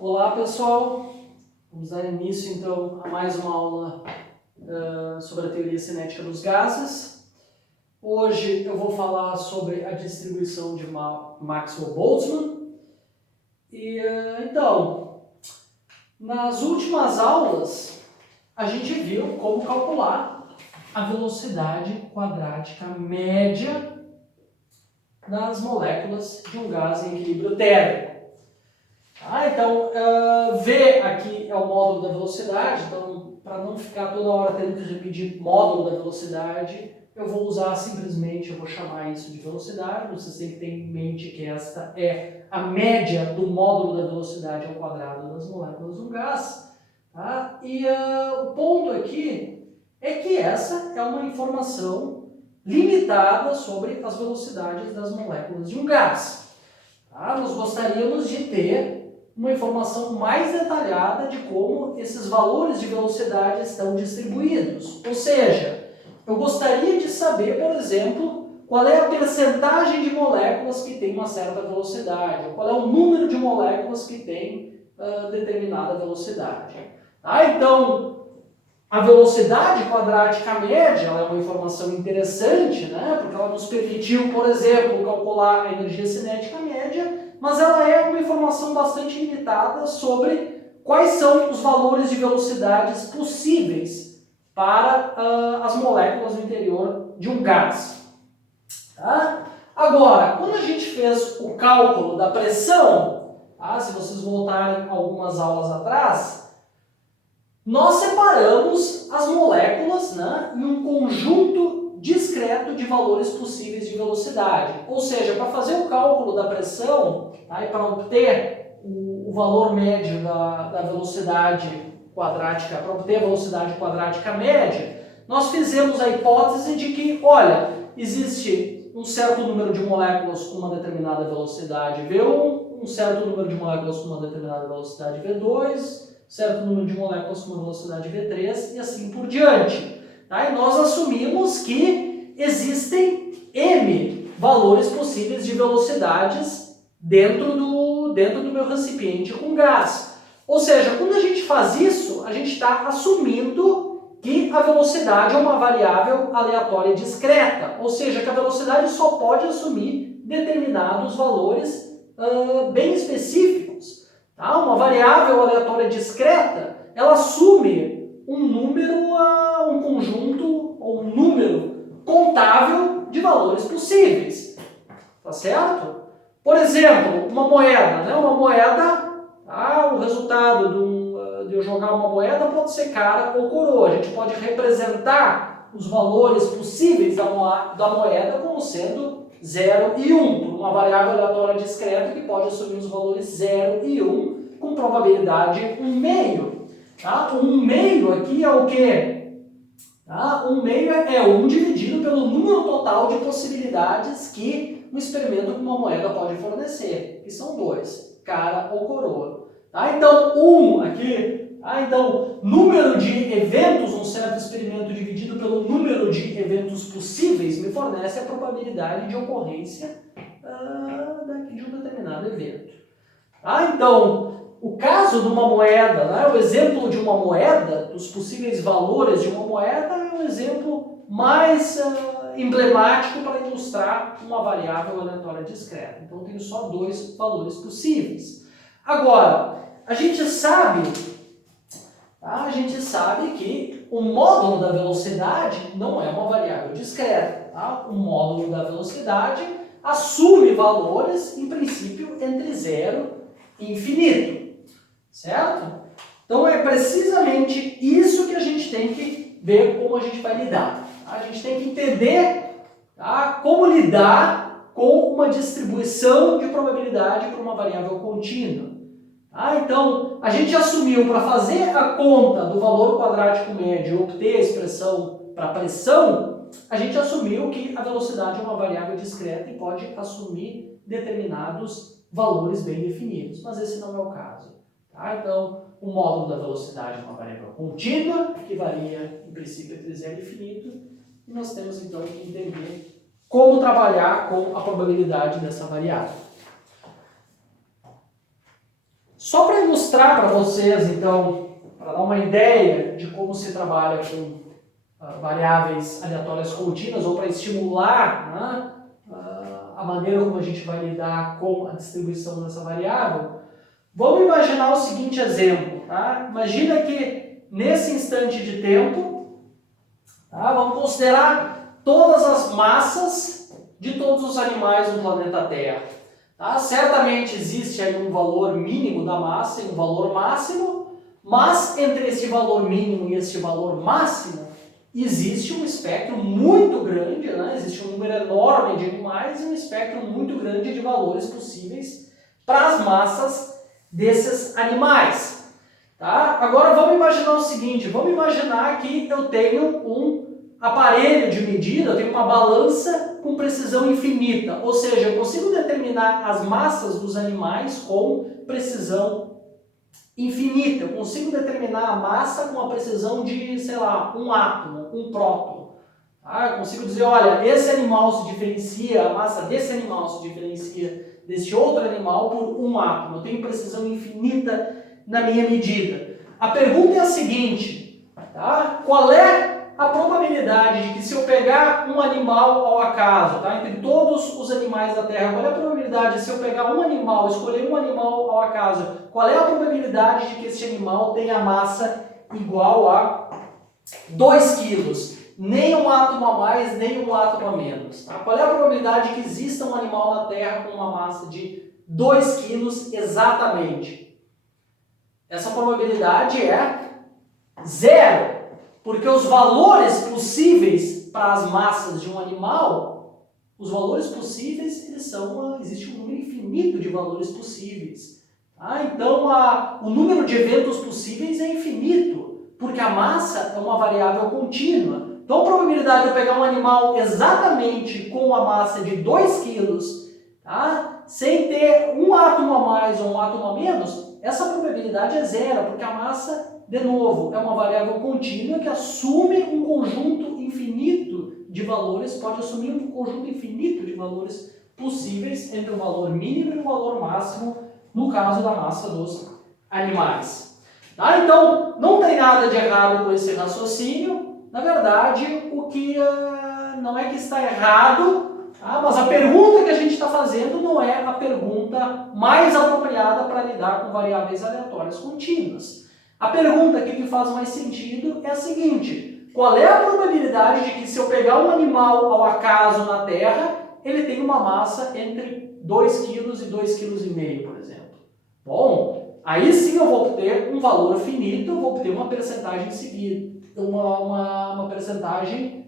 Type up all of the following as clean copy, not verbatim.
Olá pessoal, vamos dar início então a mais uma aula sobre a teoria cinética dos gases. Hoje eu vou falar sobre a distribuição de Maxwell-Boltzmann. Então, nas últimas aulas a gente viu como calcular a velocidade quadrática média das moléculas de um gás em equilíbrio térmico. Então, V aqui é o módulo da velocidade, então para não ficar toda hora tendo que repetir módulo da velocidade, eu vou usar simplesmente, eu vou chamar isso de velocidade. Vocês têm que ter em mente que esta é a média do módulo da velocidade ao quadrado das moléculas de um gás. Tá? O ponto aqui é que essa é uma informação limitada sobre as velocidades das moléculas de um gás. Tá? Nós gostaríamos de ter uma informação mais detalhada de como esses valores de velocidade estão distribuídos. Ou seja, eu gostaria de saber, por exemplo, qual é a percentagem de moléculas que tem uma certa velocidade, ou qual é o número de moléculas que tem determinada velocidade. Então, a velocidade quadrática média ela é uma informação interessante, né? Porque ela nos permitiu, por exemplo, calcular a energia cinética média, mas ela é uma informação bastante limitada sobre quais são os valores de velocidades possíveis para as moléculas no interior de um gás. Tá? Agora, quando a gente fez o cálculo da pressão, se vocês voltarem algumas aulas atrás, nós separamos as moléculas, né, em um conjunto discreto de valores possíveis de velocidade. Ou seja, para fazer o cálculo da pressão, e para obter o valor médio da velocidade quadrática, para obter a velocidade quadrática média, nós fizemos a hipótese de que, olha, existe um certo número de moléculas com uma determinada velocidade V1, um certo número de moléculas com uma determinada velocidade V2, certo número de moléculas com uma velocidade V3 e assim por diante. E nós assumimos que existem M valores possíveis de velocidades dentro do meu recipiente com gás. Ou seja, quando a gente faz isso, a gente está assumindo que a velocidade é uma variável aleatória discreta. Ou seja, que a velocidade só pode assumir determinados valores bem específicos. Uma variável aleatória discreta, ela assume um número, um conjunto ou um número contável de valores possíveis. Tá certo? Por exemplo, uma moeda. Né? Uma moeda, o resultado de eu jogar uma moeda pode ser cara ou coroa. A gente pode representar os valores possíveis da moeda como sendo 0 e 1, por uma variável aleatória discreta que pode assumir os valores 0 e 1 com probabilidade 1 meio. Tá? 1 meio aqui é o quê? 1 meio é 1 dividido pelo número total de possibilidades que um experimento com uma moeda pode fornecer, que são 2, cara ou coroa. Então, 1 aqui, então, número de eventos, um certo experimento dividido pelo número de eventos possíveis me fornece a probabilidade de ocorrência de um determinado evento. Então, o caso de uma moeda, o exemplo de uma moeda, dos possíveis valores de uma moeda, é um exemplo mais emblemático para ilustrar uma variável aleatória discreta. Então, eu tenho só 2 valores possíveis. Agora, a gente sabe que o módulo da velocidade não é uma variável discreta. O módulo da velocidade assume valores, em princípio, entre 0 e infinito. Certo? Então, é precisamente isso que a gente tem que ver como a gente vai lidar. A gente tem que entender como lidar com uma distribuição de probabilidade para uma variável contínua. Então, a gente assumiu para fazer a conta do valor quadrático médio e obter a expressão para a pressão, a gente assumiu que a velocidade é uma variável discreta e pode assumir determinados valores bem definidos, mas esse não é o caso. Então, o módulo da velocidade é uma variável contínua, que varia, em princípio, entre 0 e infinito, e nós temos, então, que entender como trabalhar com a probabilidade dessa variável. Só para ilustrar para vocês, então, para dar uma ideia de como se trabalha com variáveis aleatórias contínuas, ou para estimular, né, a maneira como a gente vai lidar com a distribuição dessa variável, vamos imaginar o seguinte exemplo. Tá? Imagina que nesse instante de tempo, tá, vamos considerar todas as massas de todos os animais no planeta Terra. Tá? Certamente existe aí um valor mínimo da massa e um valor máximo, mas entre esse valor mínimo e esse valor máximo existe um espectro muito grande, né? Existe um número enorme de animais e um espectro muito grande de valores possíveis para as massas desses animais. Tá? Agora vamos imaginar o seguinte, vamos imaginar que eu tenho um aparelho de medida, eu tenho uma balança com precisão infinita, ou seja, eu consigo determinar as massas dos animais com precisão infinita, eu consigo determinar a massa com a precisão de, sei lá, um átomo, um próton. Tá? Eu consigo dizer, olha, esse animal se diferencia, a massa desse animal se diferencia desse outro animal por um átomo, eu tenho precisão infinita na minha medida. A pergunta é a seguinte, tá? Qual é a probabilidade de que se eu pegar um animal ao acaso, tá? Entre todos os animais da Terra, qual é a probabilidade de se eu pegar um animal, escolher um animal ao acaso, qual é a probabilidade de que esse animal tenha massa igual a 2 quilos? Nem um átomo a mais, nem um átomo a menos. Tá? Qual é a probabilidade de que exista um animal na Terra com uma massa de 2 quilos exatamente? Essa probabilidade é 0. Porque os valores possíveis para as massas de um animal, os valores possíveis, existe um número infinito de valores possíveis. Tá? Então, o número de eventos possíveis é infinito, porque a massa é uma variável contínua. Então, a probabilidade de eu pegar um animal exatamente com a massa de 2 quilos, tá? Sem ter um átomo a mais ou um átomo a menos, essa probabilidade é 0, porque a massa, de novo, é uma variável contínua que assume um conjunto infinito de valores, pode assumir um conjunto infinito de valores possíveis entre o valor mínimo e o valor máximo, no caso da massa dos animais. Tá? Então, não tem nada de errado com esse raciocínio. Na verdade, o que não é que está errado, tá? Mas a pergunta que a gente está fazendo não é a pergunta mais apropriada para lidar com variáveis aleatórias contínuas. A pergunta aqui que faz mais sentido é a seguinte: qual é a probabilidade de que se eu pegar um animal ao acaso na Terra, ele tenha uma massa entre 2 kg e 2,5 kg, por exemplo? Bom, aí sim eu vou ter um valor finito, eu vou ter uma percentagem seguida, uma percentagem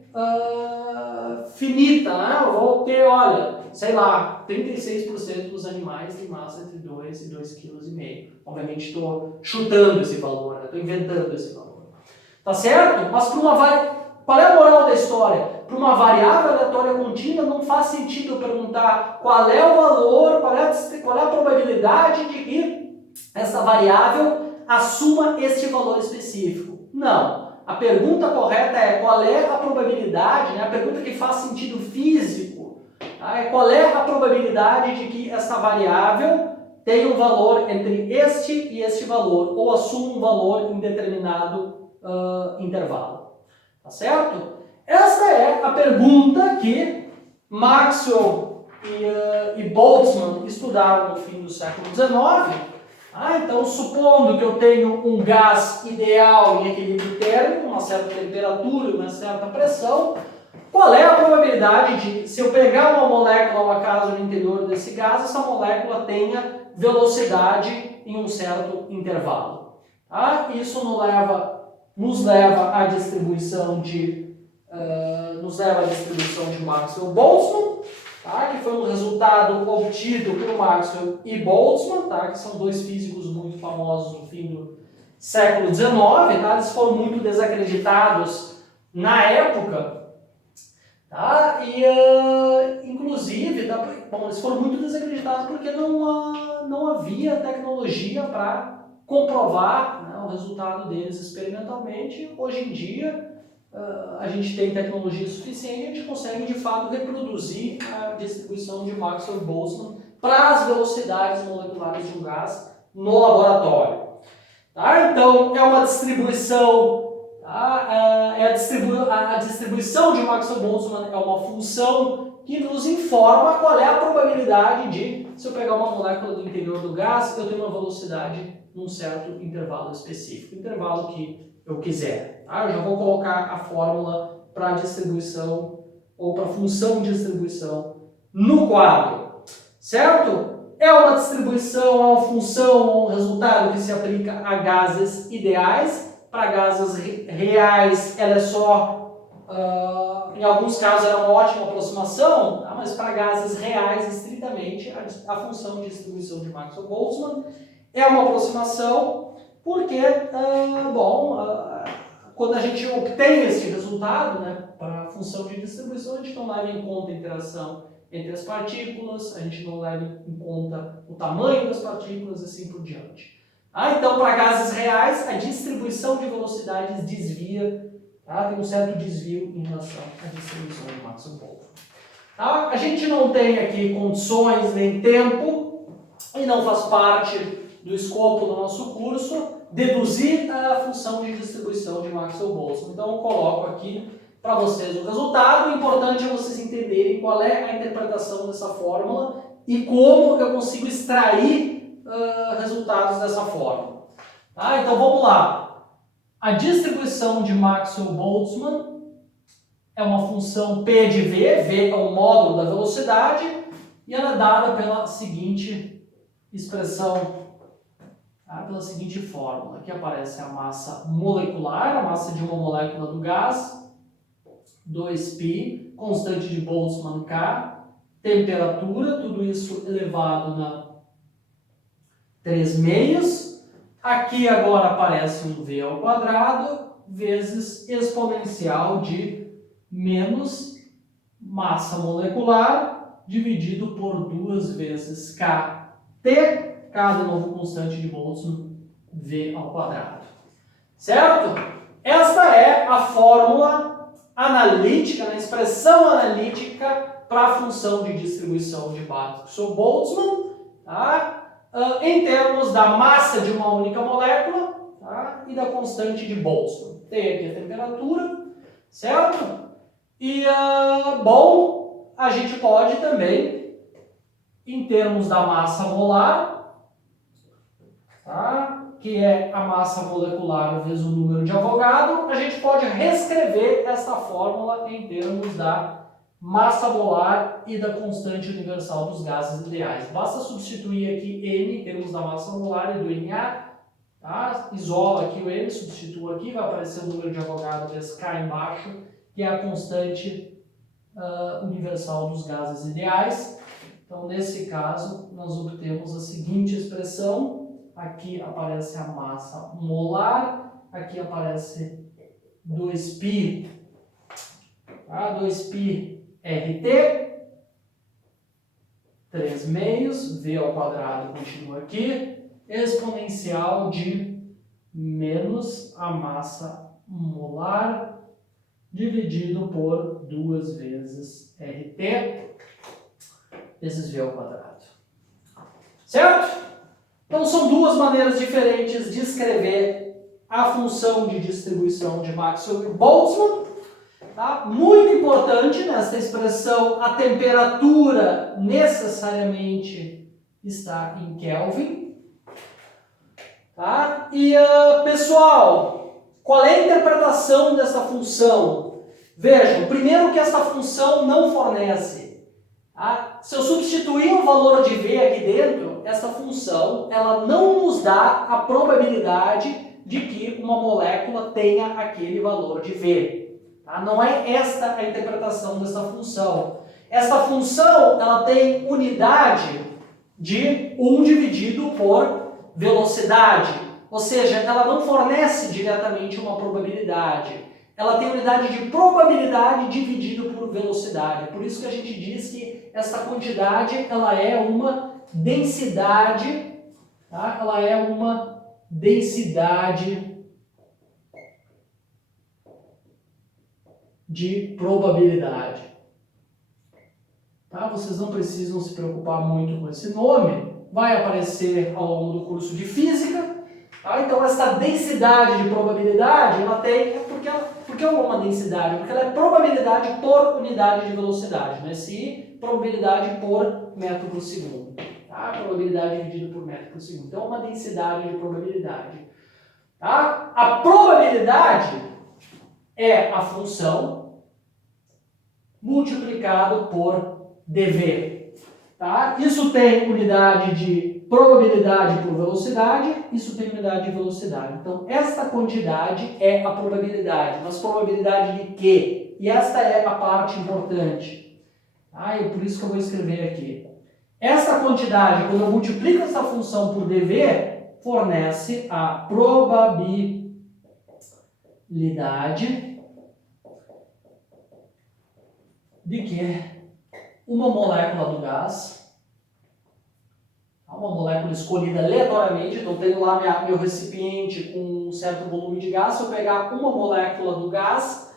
finita, né? Eu vou ter, olha, sei lá, 36% dos animais têm massa entre 2 e 2,5 kg. Obviamente estou chutando esse valor, estou inventando esse valor. Tá certo? Mas qual é a moral da história? Para uma variável aleatória contínua não faz sentido eu perguntar qual é o valor, qual é a probabilidade de que essa variável assuma este valor específico. Não. A pergunta correta é qual é a probabilidade, né? A pergunta que faz sentido físico, tá? É qual é a probabilidade de que essa variável tenha um valor entre este e este valor, ou assuma um valor em determinado intervalo. Tá certo? Essa é a pergunta que Maxwell e Boltzmann estudaram no fim do século XIX. Então, supondo que eu tenho um gás ideal em equilíbrio térmico, uma certa temperatura e uma certa pressão, qual é a probabilidade de, se eu pegar uma molécula ao acaso no interior desse gás, essa molécula tenha velocidade em um certo intervalo? Tá? Isso nos leva à distribuição de Maxwell-Boltzmann, tá? Que foi um resultado obtido por Maxwell e Boltzmann, tá? Que são dois físicos muito famosos no fim do século XIX. Tá? Eles foram muito desacreditados na época. Tá? E, inclusive, eles foram muito desacreditados porque não havia tecnologia para comprovar, né, o resultado deles experimentalmente. Hoje em dia, a gente tem tecnologia suficiente e a gente consegue, de fato, reproduzir a distribuição de Maxwell-Boltzmann para as velocidades moleculares de um gás no laboratório. Tá? Então, é uma distribuição, tá? A distribuição de Maxwell-Boltzmann é uma função que nos informa qual é a probabilidade de, se eu pegar uma molécula do interior do gás, eu tenho uma velocidade num certo intervalo específico, intervalo que eu quiser. Tá? Eu já vou colocar a fórmula para a distribuição ou para a função de distribuição no quadro, certo? É uma distribuição, é uma função, um resultado que se aplica a gases ideais. Para gases reais, ela é só, em alguns casos, ela é uma ótima aproximação, tá? Mas para gases reais, estritamente, a função de distribuição de Maxwell-Boltzmann é uma aproximação porque, quando a gente obtém esse resultado, né, para a função de distribuição, a gente não leva em conta a interação entre as partículas, a gente não leva em conta o tamanho das partículas e assim por diante. Então, para gases reais, a distribuição de velocidades desvia, tá? Tem um certo desvio em relação à distribuição de Maxwell-Boltzmann. Tá? A gente não tem aqui condições nem tempo, e não faz parte do escopo do nosso curso, deduzir a função de distribuição de Maxwell-Boltzmann. Então, eu coloco aqui para vocês o resultado. O importante é vocês entenderem qual é a interpretação dessa fórmula e como eu consigo extrair resultados dessa fórmula. Tá? Então vamos lá. A distribuição de Maxwell-Boltzmann é uma função P de V, V é o módulo da velocidade, e ela é dada pela seguinte expressão, tá? Pela seguinte fórmula. Aqui aparece a massa molecular, a massa de uma molécula do gás, 2π, constante de Boltzmann K, temperatura, tudo isso elevado na 3 meios. Aqui agora aparece um V ao quadrado vezes exponencial de menos massa molecular dividido por 2 vezes KT, K de novo constante de Boltzmann, V ao quadrado. Certo? Esta é a fórmula analítica, na expressão analítica para a função de distribuição de Maxwell-Boltzmann, tá? Em termos da massa de uma única molécula, tá? E da constante de Boltzmann. Tem aqui a temperatura, certo? E, a gente pode também, em termos da massa molar, tá? Que é a massa molecular vezes o número de Avogadro, a gente pode reescrever essa fórmula em termos da massa molar e da constante universal dos gases ideais. Basta substituir aqui M em termos da massa molar e do Na, tá? Isola aqui o M, substitua aqui, vai aparecer o número de Avogadro vezes K embaixo, que é a constante universal dos gases ideais. Então, nesse caso, nós obtemos a seguinte expressão. Aqui aparece a massa molar, aqui aparece 2π, tá? 2π RT, 3 meios, V ao quadrado continua aqui, exponencial de menos a massa molar dividido por 2 vezes RT vezes V ao quadrado. Certo? Então, são duas maneiras diferentes de escrever a função de distribuição de Maxwell-Boltzmann. Tá? Muito importante nessa expressão, a temperatura necessariamente está em Kelvin. Tá? E, pessoal, qual é a interpretação dessa função? Vejam, primeiro que essa função não fornece. Tá? Se eu substituir o valor de V aqui dentro, essa função ela não nos dá a probabilidade de que uma molécula tenha aquele valor de V. Tá? Não é esta a interpretação dessa função. Essa função ela tem unidade de 1 dividido por velocidade. Ou seja, ela não fornece diretamente uma probabilidade. Ela tem unidade de probabilidade dividido por velocidade. Por isso que a gente diz que essa quantidade ela é uma densidade, tá? Ela é uma densidade de probabilidade. Tá? Vocês não precisam se preocupar muito com esse nome, vai aparecer ao longo do curso de física. Tá? Então essa densidade de probabilidade, ela tem, por que uma densidade? Porque ela é probabilidade por unidade de velocidade, né? Se probabilidade por metro por segundo. Tá? Probabilidade dividida por metro por segundo. Então é uma densidade de probabilidade. Tá? A probabilidade é a função multiplicado por dv. Tá? Isso tem unidade de probabilidade por velocidade, isso tem unidade de velocidade. Então, esta quantidade é a probabilidade. Mas probabilidade de quê? E esta é a parte importante. Tá? E por isso que eu vou escrever aqui. Esta quantidade, quando eu multiplico essa função por dv, fornece a probabilidade de que uma molécula do gás, uma molécula escolhida aleatoriamente, então tenho lá meu recipiente com um certo volume de gás, se eu pegar uma molécula do gás,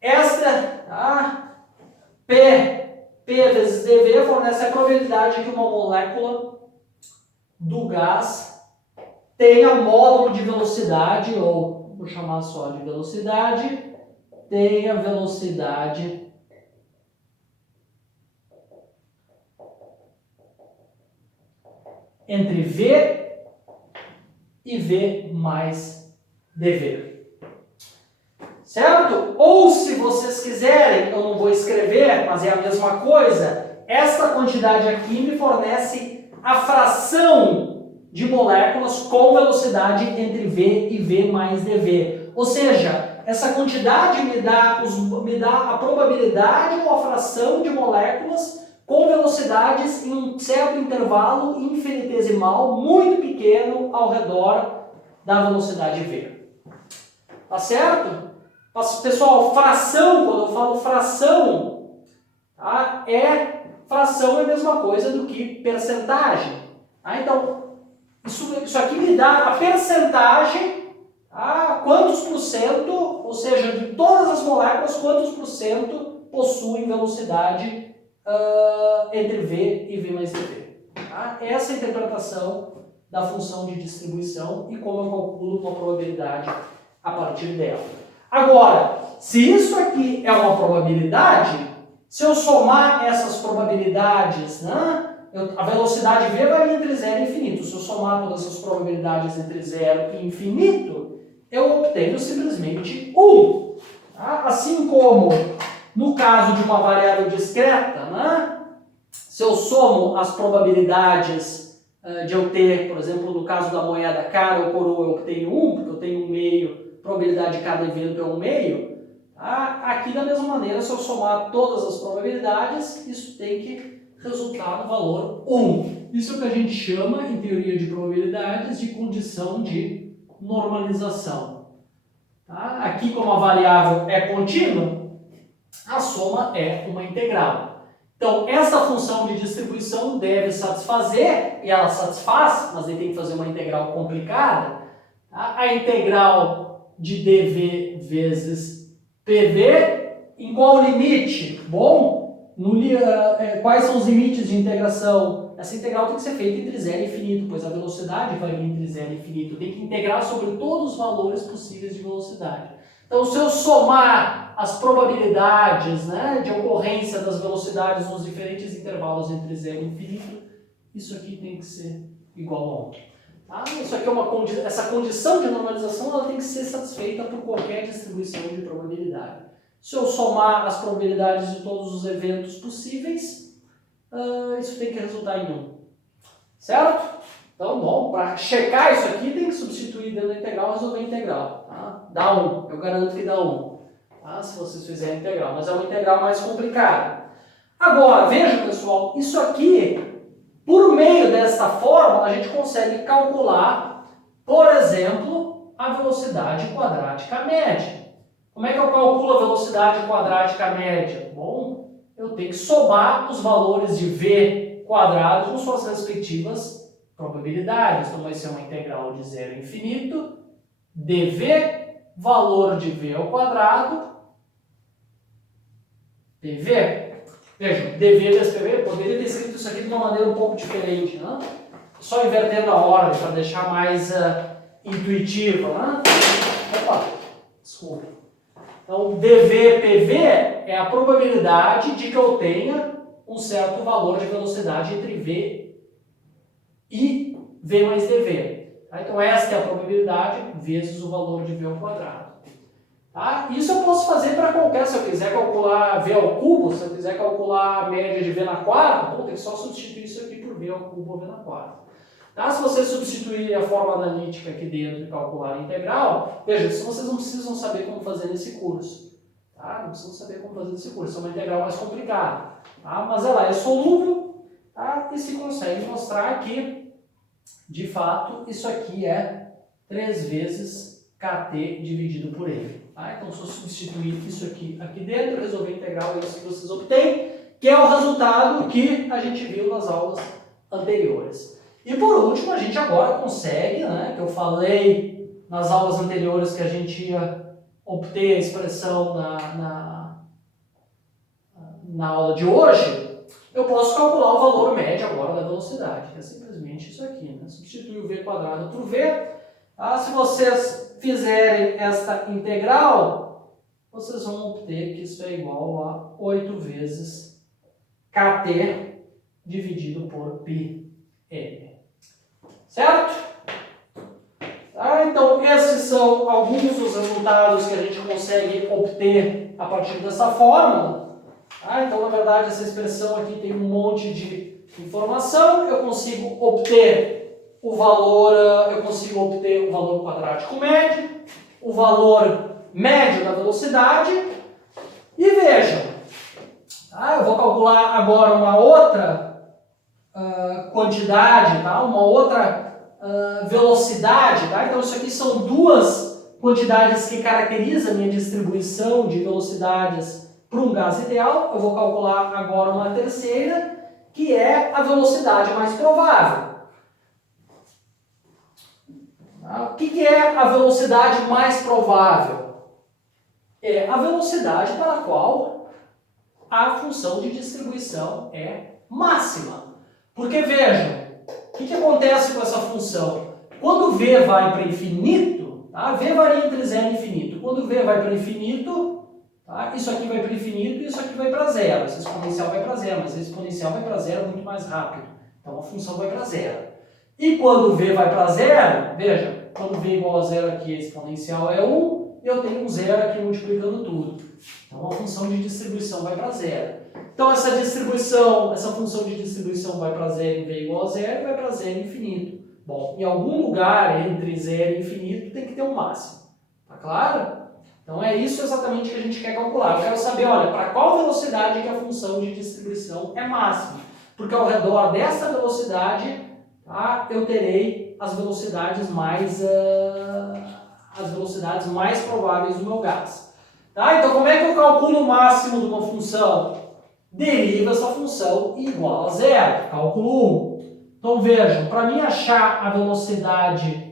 esta, tá, P vezes dV fornece a probabilidade de que uma molécula do gás tenha módulo de velocidade, ou vou chamar só de velocidade, tenha velocidade entre V e V mais dV. Certo? Ou se vocês quiserem, eu não vou escrever, mas é a mesma coisa, esta quantidade aqui me fornece a fração de moléculas com velocidade entre V e V mais dV. Ou seja, essa quantidade me dá a probabilidade ou a fração de moléculas com velocidades em um certo intervalo infinitesimal, muito pequeno, ao redor da velocidade v. Tá certo? Pessoal, fração, quando eu falo fração, tá? Fração é a mesma coisa do que percentagem. Tá? Então, isso aqui me dá a percentagem, tá? Quantos por cento, ou seja, de todas as moléculas, quantos por cento possuem velocidade entre V e V mais dV. Tá? Essa é a interpretação da função de distribuição e como eu calculo uma probabilidade a partir dela. Agora, se isso aqui é uma probabilidade, se eu somar essas probabilidades, né, a velocidade V varia entre 0 e infinito. Se eu somar todas essas probabilidades entre 0 e infinito, eu obtenho simplesmente 1. Tá? Assim como no caso de uma variável discreta, né? Se eu somo as probabilidades de eu ter, por exemplo, no caso da moeda cara ou coroa, eu obtenho 1, porque eu tenho 1 meio, probabilidade de cada evento é 1 meio. Tá? Aqui, da mesma maneira, se eu somar todas as probabilidades, isso tem que resultar no valor 1. Isso é o que a gente chama, em teoria de probabilidades, de condição de normalização. Tá? Aqui, como a variável é contínua, a soma é uma integral. Então, essa função de distribuição deve satisfazer, e ela satisfaz, mas ele tem que fazer uma integral complicada, tá? A integral de dv vezes pv, em qual limite? Bom, quais são os limites de integração? Essa integral tem que ser feita entre 0 e infinito, pois a velocidade varia entre 0 e infinito. Tem que integrar sobre todos os valores possíveis de velocidade. Então, se eu somar as probabilidades, né, de ocorrência das velocidades nos diferentes intervalos entre 0 e infinito, isso aqui tem que ser igual a 1. Tá? Isso aqui é essa condição de normalização, ela tem que ser satisfeita por qualquer distribuição de probabilidade. Se eu somar as probabilidades de todos os eventos possíveis, isso tem que resultar em 1. Certo? Então, bom, para checar isso aqui, tem que substituir dentro da integral e resolver a integral. Tá? Dá 1, eu garanto que dá 1. Tá? Se vocês fizerem a integral, mas é uma integral mais complicada. Agora, veja, pessoal, isso aqui, por meio desta fórmula, a gente consegue calcular, por exemplo, a velocidade quadrática média. Como é que eu calculo a velocidade quadrática média? Bom, eu tenho que somar os valores de v quadrado com suas respectivas probabilidades. Então vai ser uma integral de 0 a infinito, dv, valor de v ao quadrado, pv. Veja, dv vezes pv, poderia ter escrito isso aqui de uma maneira um pouco diferente, né? Só invertendo a ordem para deixar mais intuitivo, né? Opa, desculpa. Então, dv/pv é a probabilidade de que eu tenha um certo valor de velocidade entre v e v mais dv. Tá? Então, esta é a probabilidade vezes o valor de v ao quadrado. Tá? Isso eu posso fazer para qualquer, se eu quiser calcular v ao cubo, se eu quiser calcular a média de v na quarta, bom, tem que só substituir isso aqui por v ao cubo ou v na quarta. Tá? Se vocês substituírem a forma analítica aqui dentro e calcular a integral, veja, isso vocês não precisam saber como fazer nesse curso. Tá? Não precisam saber como fazer nesse curso, é uma integral mais complicada. Tá? Mas ela é solúvel, tá? E se consegue mostrar aqui, de fato, isso aqui é 3 vezes kt dividido por n. Tá? Então, se eu substituir isso aqui dentro, resolver a integral, é isso que vocês obtêm, que é o resultado que a gente viu nas aulas anteriores. E por último, a gente agora consegue, né, que eu falei nas aulas anteriores que a gente ia obter a expressão na aula de hoje, eu posso calcular o valor médio agora da velocidade, que é simplesmente isso aqui, né? Substituir o v quadrado por v. Tá? Se vocês fizerem esta integral, vocês vão obter que isso é igual a 8 vezes kt dividido por πn. Certo? Tá? Então, esses são alguns dos resultados que a gente consegue obter a partir dessa fórmula. Tá? Então, na verdade, essa expressão aqui tem um monte de informação. Eu consigo obter o valor quadrático médio, o valor médio da velocidade. E vejam, tá? Eu vou calcular agora uma outra quantidade, tá? Uma outra velocidade. Tá? Então, isso aqui são duas quantidades que caracterizam a minha distribuição de velocidades para um gás ideal. Eu vou calcular agora uma terceira, que é a velocidade mais provável. Tá? O que é a velocidade mais provável? É a velocidade para a qual a função de distribuição é máxima. Porque vejam, o que acontece com essa função? Quando v vai para infinito, tá? V varia entre 0 e infinito. Quando v vai para infinito, tá? Isso aqui vai para infinito e isso aqui vai para zero. Esse exponencial vai para zero, mas esse exponencial vai para zero muito mais rápido. Então a função vai para zero. E quando v vai para zero, veja, quando v igual a zero aqui, a exponencial é 1, eu tenho um zero aqui multiplicando tudo. Então a função de distribuição vai para zero. Então essa função de distribuição vai para zero em v igual a zero e vai para zero infinito. Bom, em algum lugar entre zero e infinito tem que ter um máximo. Tá claro? Então é isso exatamente que a gente quer calcular. Eu quero saber, olha, para qual velocidade que a função de distribuição é máxima. Porque ao redor dessa velocidade, tá, eu terei as velocidades mais prováveis do meu gás. Tá? Então como é que eu calculo o máximo de uma função? Deriva essa função igual a zero. Cálculo 1. Então vejam, para mim achar a velocidade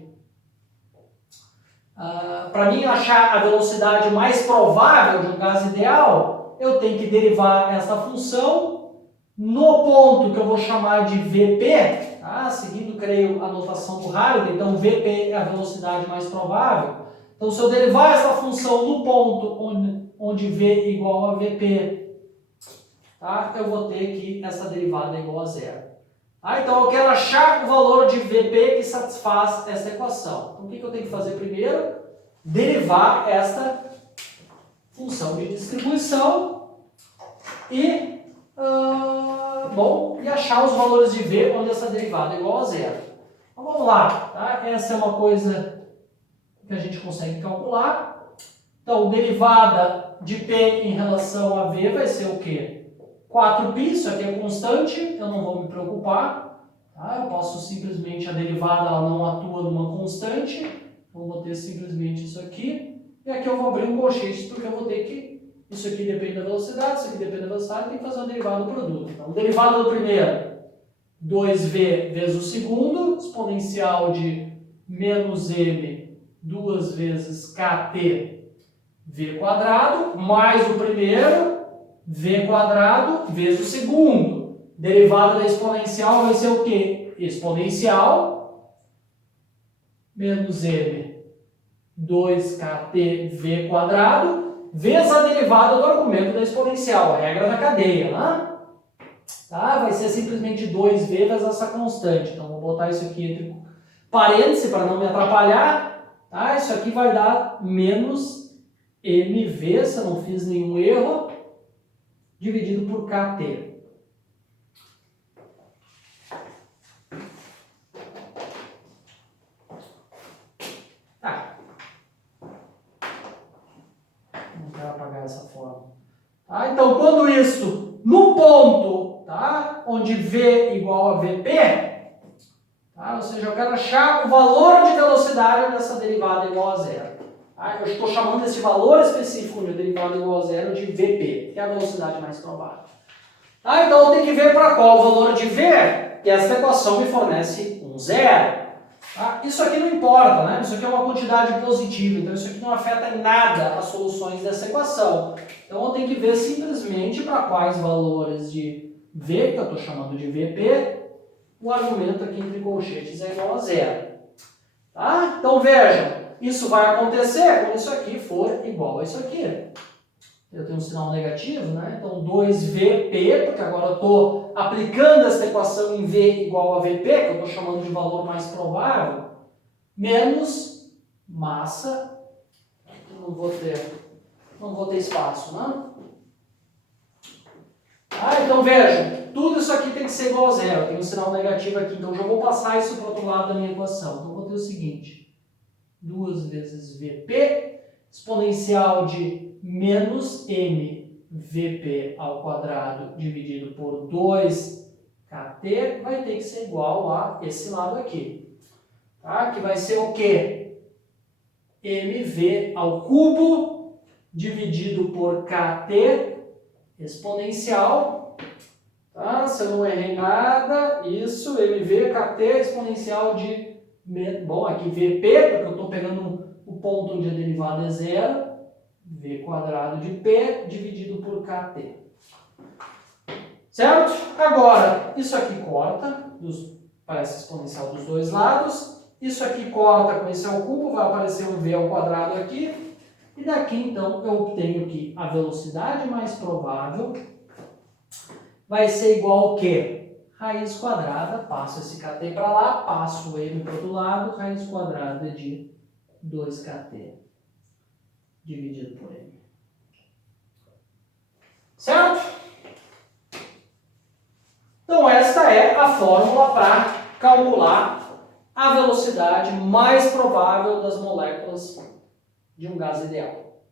mais provável de um gás ideal, eu tenho que derivar essa função no ponto que eu vou chamar de Vp, tá? Seguindo, creio, a notação do Halliday. Então Vp é a velocidade mais provável. Então se eu derivar essa função no ponto onde V é igual a Vp, tá? Eu vou ter que essa derivada é igual a zero. Tá? Então eu quero achar o valor de Vp que satisfaz essa equação. Então o que eu tenho que fazer primeiro? Derivar esta função de distribuição e, e achar os valores de V onde essa derivada é igual a zero. Então vamos lá. Tá? Essa é uma coisa que a gente consegue calcular. Então derivada de P em relação a V vai ser o quê? 4π, isso aqui é constante, eu não vou me preocupar. Tá? Eu posso simplesmente, a derivada ela não atua numa constante, então vou ter simplesmente isso aqui. E aqui eu vou abrir um colchete, porque eu vou ter que, isso aqui depende da velocidade, isso aqui depende da velocidade, tem que fazer uma derivada do produto. Então, derivada do primeiro, 2v vezes o segundo, exponencial de menos m 2 vezes kt v quadrado, mais o primeiro, v quadrado vezes o segundo. Derivada da exponencial vai ser o quê? Exponencial menos m 2kt v quadrado vezes a derivada do argumento da exponencial, a regra da cadeia, né? Tá? Vai ser simplesmente 2v vezes essa constante. Então, vou botar isso aqui entre parênteses para não me atrapalhar. Tá? Isso aqui vai dar menos mv, se eu não fiz nenhum erro, dividido por kt. Tá. Não quero apagar essa forma. Tá? Então, quando isso no ponto, tá? Onde v igual a vp, tá? Ou seja, eu quero achar o valor de velocidade dessa derivada igual a zero. Tá? Eu estou chamando esse valor específico de derivada igual a zero de vp, que é a velocidade mais provável. Tá? Então, eu tenho que ver para qual o valor de v, e essa equação me fornece um zero. Tá? Isso aqui não importa, né? Isso aqui é uma quantidade positiva, então isso aqui não afeta em nada as soluções dessa equação. Então eu tenho que ver simplesmente para quais valores de v, que eu estou chamando de vp, o argumento aqui entre colchetes é igual a zero. Tá? Então vejam, isso vai acontecer quando isso aqui for igual a isso aqui. Eu tenho um sinal negativo, né? Então 2vp, porque agora eu estou aplicando essa equação em v igual a vp, que eu estou chamando de valor mais provável, menos massa, não vou ter espaço, né? Então vejam, tudo isso aqui tem que ser igual a zero, tem um sinal negativo aqui, então eu já vou passar isso para o outro lado da minha equação. Então eu vou ter o seguinte, 2 vezes vp, exponencial de menos mvp ao quadrado dividido por 2kt vai ter que ser igual a esse lado aqui. Tá? Que vai ser o quê? mv ao cubo dividido por kt exponencial. Tá? Se eu não errei nada, isso, mv, kt exponencial de... Bom, aqui vp, porque eu estou pegando o ponto onde a derivada é zero. V quadrado de P dividido por KT. Certo? Agora, isso aqui corta, parece exponencial dos dois lados. Isso aqui corta com esse ao cubo, vai aparecer um V ao quadrado aqui. E daqui, então, eu obtenho que a velocidade mais provável vai ser igual ao quê? Raiz quadrada, passo esse KT para lá, passo o M para o outro lado, raiz quadrada de 2KT dividido por M. Certo? Então, esta é a fórmula para calcular a velocidade mais provável das moléculas de um gás ideal.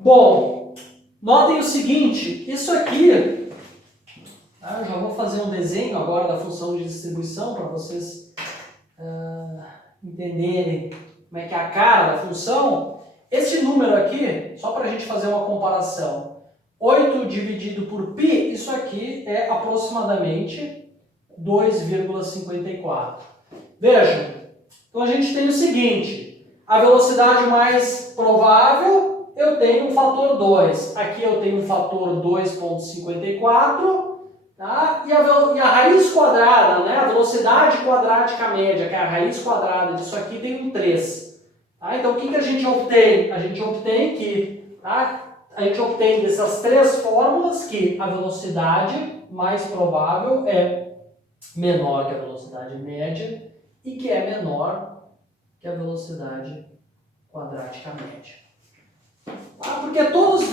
Bom, notem o seguinte, isso aqui, eu já vou fazer um desenho agora da função de distribuição para vocês entenderem como é que é a cara da função. Esse número aqui, só para a gente fazer uma comparação, 8 dividido por π, isso aqui é aproximadamente 2,54. Vejam, então a gente tem o seguinte, a velocidade mais provável, eu tenho um fator 2. Aqui eu tenho um fator 2,54, tá? E a raiz quadrada, né? A velocidade quadrática média, que é a raiz quadrada disso aqui, tem um 3. Tá? Então, o que a gente obtém? A gente obtém que, a gente obtém dessas três fórmulas que a velocidade mais provável é menor que a velocidade média e que é menor que a velocidade quadrática média. Tá? Porque todas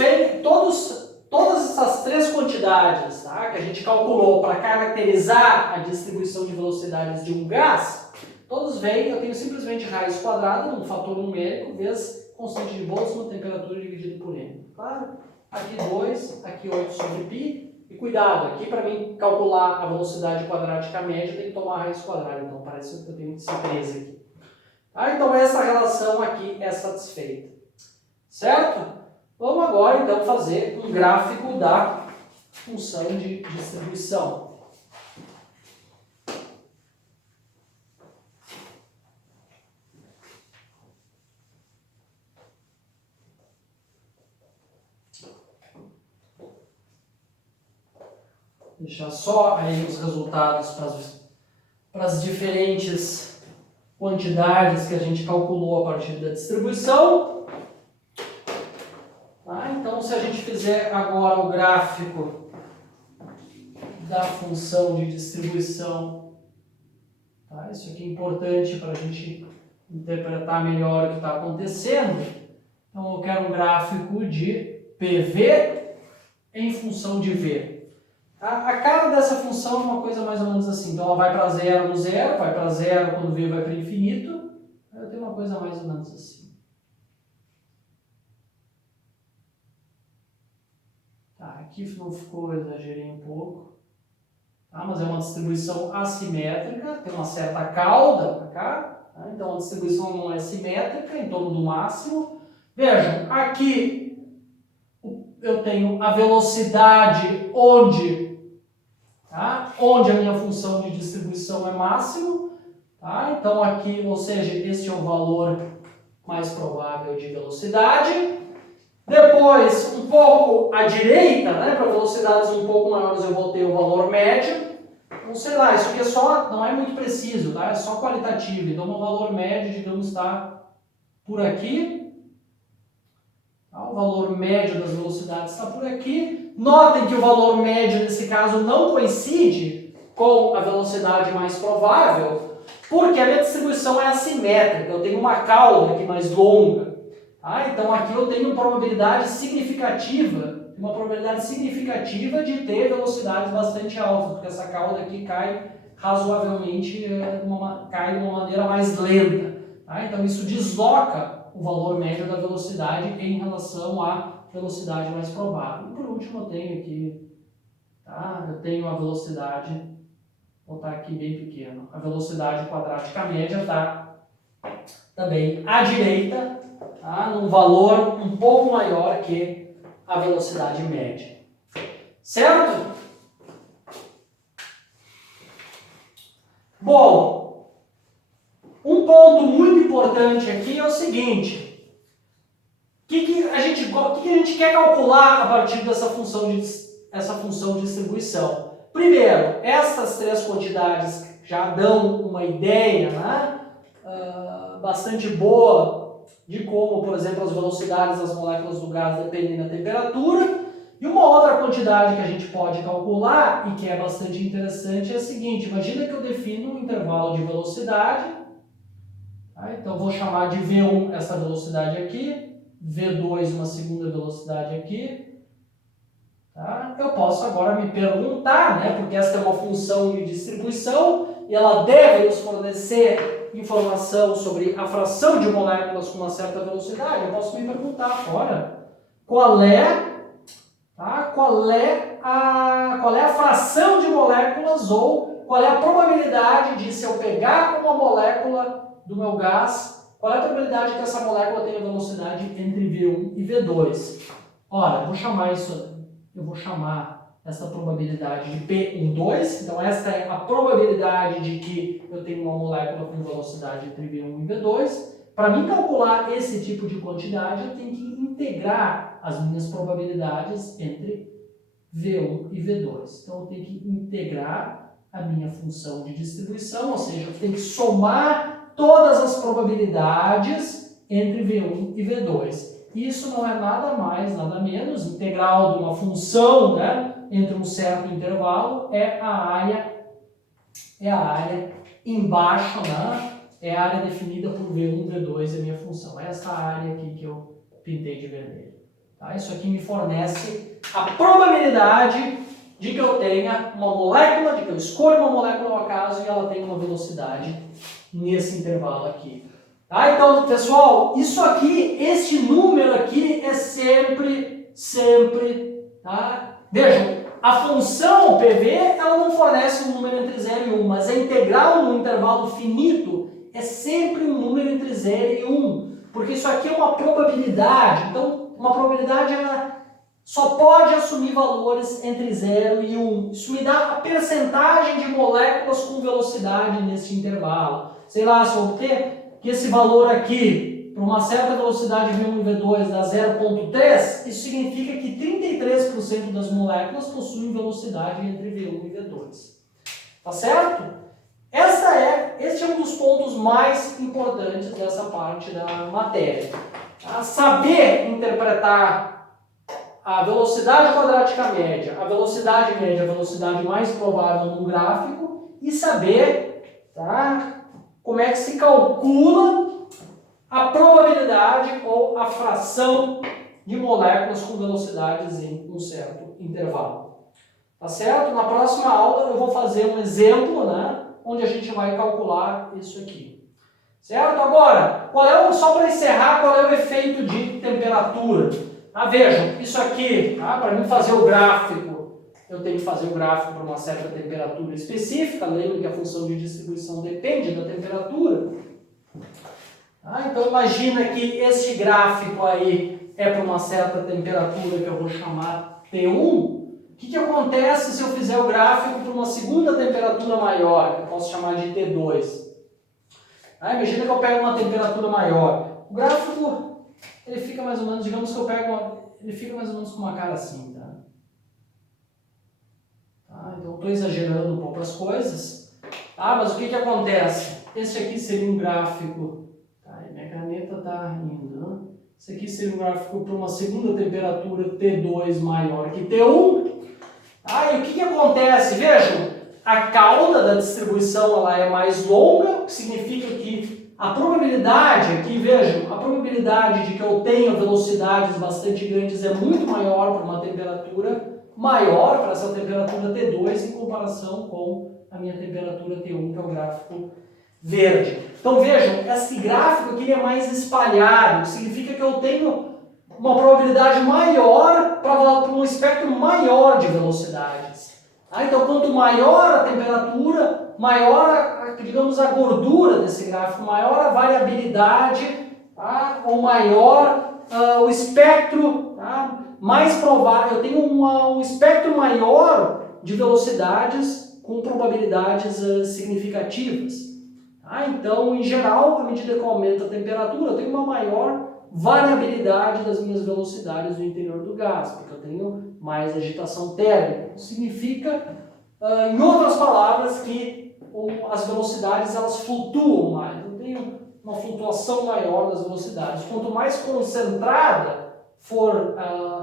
essas três quantidades, tá, que a gente calculou para caracterizar a distribuição de velocidades de um gás, todos vêm, eu tenho simplesmente raiz quadrada, um fator numérico, vezes constante de Boltzmann, temperatura dividido por m. Claro? Aqui 2, aqui 8 sobre π. E cuidado, aqui para mim calcular a velocidade quadrática média, tem que tomar a raiz quadrada. Então parece que eu tenho esse 13 aqui. Tá? Então essa relação aqui é satisfeita. Certo? Vamos agora então fazer um gráfico da função de distribuição. deixar só aí os resultados para as diferentes quantidades que a gente calculou a partir da distribuição. Tá? Então, se a gente fizer agora o gráfico da função de distribuição, tá? Isso aqui é importante para a gente interpretar melhor o que está acontecendo. Então, eu quero um gráfico de PV em função de V. A cara dessa função é uma coisa mais ou menos assim. Então, ela vai para zero no zero, vai para zero quando V vai para infinito. Eu tenho uma coisa mais ou menos assim. Tá, aqui não ficou, exagerei um pouco. Tá, mas é uma distribuição assimétrica, tem uma certa cauda para cá. Tá? Então, a distribuição não é simétrica, em torno do máximo. Vejam, aqui eu tenho a velocidade onde a minha função de distribuição é máximo. Tá? Então, aqui, ou seja, esse é o valor mais provável de velocidade. Depois, um pouco à direita, né, para velocidades um pouco maiores, eu vou ter o valor médio. Então, sei lá, isso aqui é só, não é muito preciso, tá? É só qualitativo. Então, o valor médio, digamos, está por aqui. Tá? O valor médio das velocidades está por aqui. Notem que o valor médio, nesse caso, não coincide com a velocidade mais provável, porque a minha distribuição é assimétrica. Eu tenho uma cauda aqui mais longa. Tá? Então, aqui eu tenho uma probabilidade significativa de ter velocidades bastante altas, porque essa cauda aqui cai razoavelmente, cai de uma maneira mais lenta. Tá? Então, isso desloca o valor médio da velocidade em relação à velocidade mais provável. E por último, eu tenho aqui, tá? Eu tenho a velocidade, vou botar aqui bem pequeno, a velocidade quadrática média está também à direita, tá? Num valor um pouco maior que a velocidade média. Certo? Bom, um ponto muito importante aqui é o seguinte: o que a gente quer calcular a partir dessa função de distribuição? Primeiro, essas três quantidades já dão uma ideia, né, bastante boa de como, por exemplo, as velocidades das moléculas do gás dependem da temperatura. E uma outra quantidade que a gente pode calcular e que é bastante interessante é a seguinte: imagina que eu defino um intervalo de velocidade, tá? Então eu vou chamar de V1 essa velocidade aqui, V2 uma segunda velocidade aqui. Tá? Eu posso agora me perguntar, né, porque essa é uma função de distribuição e ela deve nos fornecer informação sobre a fração de moléculas com uma certa velocidade. Eu posso me perguntar agora qual é a fração de moléculas, ou qual é a probabilidade de, se eu pegar uma molécula do meu gás, qual é a probabilidade que essa molécula tenha velocidade entre V1 e V2. Ora, eu vou chamar essa probabilidade de P12, então essa é a probabilidade de que eu tenho uma molécula com velocidade entre V1 e V2. Para mim calcular esse tipo de quantidade, eu tenho que integrar as minhas probabilidades entre V1 e V2. Então eu tenho que integrar a minha função de distribuição, ou seja, eu tenho que somar todas as probabilidades entre V1 e V2. Isso não é nada mais, nada menos, integral de uma função, né, entre um certo intervalo, é a área embaixo, né, é a área definida por V1, V2 é a minha função. É essa área aqui que eu pintei de vermelho. Tá? Isso aqui me fornece a probabilidade de que eu tenha uma molécula, de que eu escolha uma molécula ao acaso e ela tenha uma velocidade nesse intervalo aqui. Tá? Então, pessoal, isso aqui, este número aqui é sempre, tá? Vejam, a função PV, ela não fornece um número entre 0 e 1, mas a integral num intervalo finito é sempre um número entre 0 e 1, porque isso aqui é uma probabilidade. Então, uma probabilidade ela só pode assumir valores entre 0 e 1. Isso me dá a percentagem de moléculas com velocidade nesse intervalo. Sei lá, se eu obter que esse valor aqui para uma certa velocidade V1 e V2 dá 0,3, isso significa que 33% das moléculas possuem velocidade entre V1 e V2. Tá certo? Este é um dos pontos mais importantes dessa parte da matéria. Tá? Saber interpretar a velocidade quadrática média, a velocidade média, a velocidade mais provável no gráfico e saber, tá, como é que se calcula a probabilidade ou a fração de moléculas com velocidades em um certo intervalo. Tá certo? Na próxima aula eu vou fazer um exemplo, né, onde a gente vai calcular isso aqui. Certo? Agora, só para encerrar, qual é o efeito de temperatura? Ah, vejam, isso aqui, tá, para mim fazer o gráfico, eu tenho que fazer o gráfico para uma certa temperatura específica. Lembra que a função de distribuição depende da temperatura. Ah, então imagina que este gráfico aí é para uma certa temperatura que eu vou chamar T1. O que acontece se eu fizer o gráfico para uma segunda temperatura maior, que eu posso chamar de T2? Ah, imagina que eu pego uma temperatura maior. O gráfico, ele fica mais ou menos, digamos que eu pego, ele fica mais ou menos com uma cara assim, tá? Então eu estou exagerando um pouco as coisas. Ah, mas o que acontece? Esse aqui seria um gráfico, tá? Minha caneta está indo, né? Esse aqui seria um gráfico para uma segunda temperatura T2 maior que T1. E o que acontece? Vejam, a cauda da distribuição ela é mais longa, o que significa que a probabilidade aqui, vejam, a probabilidade de que eu tenha velocidades bastante grandes é muito maior para uma temperatura maior, para essa temperatura T2, em comparação com a minha temperatura T1, que é o gráfico verde. Então vejam, esse gráfico aqui é mais espalhado, o que significa que eu tenho uma probabilidade maior para um espectro maior de velocidades. Então, quanto maior a temperatura, maior, digamos, a gordura desse gráfico, maior a variabilidade, ou maior o espectro, mais provável, eu tenho um espectro maior de velocidades com probabilidades significativas. Então, em geral, à medida que aumenta a temperatura, eu tenho uma maior variabilidade das minhas velocidades no interior do gás, porque eu tenho mais agitação térmica. Isso significa, em outras palavras, que as velocidades elas flutuam mais. Eu tenho uma flutuação maior das velocidades. Quanto mais concentrada for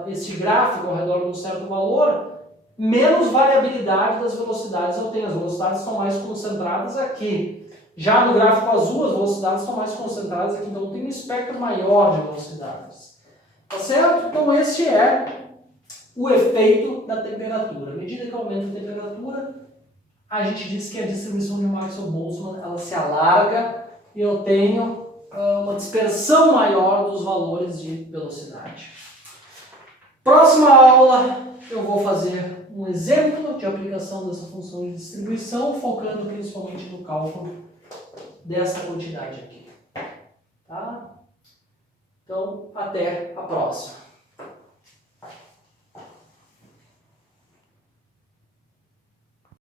esse gráfico ao redor de um certo valor, menos variabilidade das velocidades eu tenho. As velocidades estão mais concentradas aqui. Já no gráfico azul, as velocidades estão mais concentradas aqui, então tem um espectro maior de velocidades. Tá certo? Então esse é o efeito da temperatura. À medida que aumenta a temperatura, a gente diz que a distribuição de Maxwell-Boltzmann ela se alarga e eu tenho uma dispersão maior dos valores de velocidade. Próxima aula eu vou fazer um exemplo de aplicação dessa função de distribuição, focando principalmente no cálculo dessa quantidade aqui. Tá? Então, até a próxima.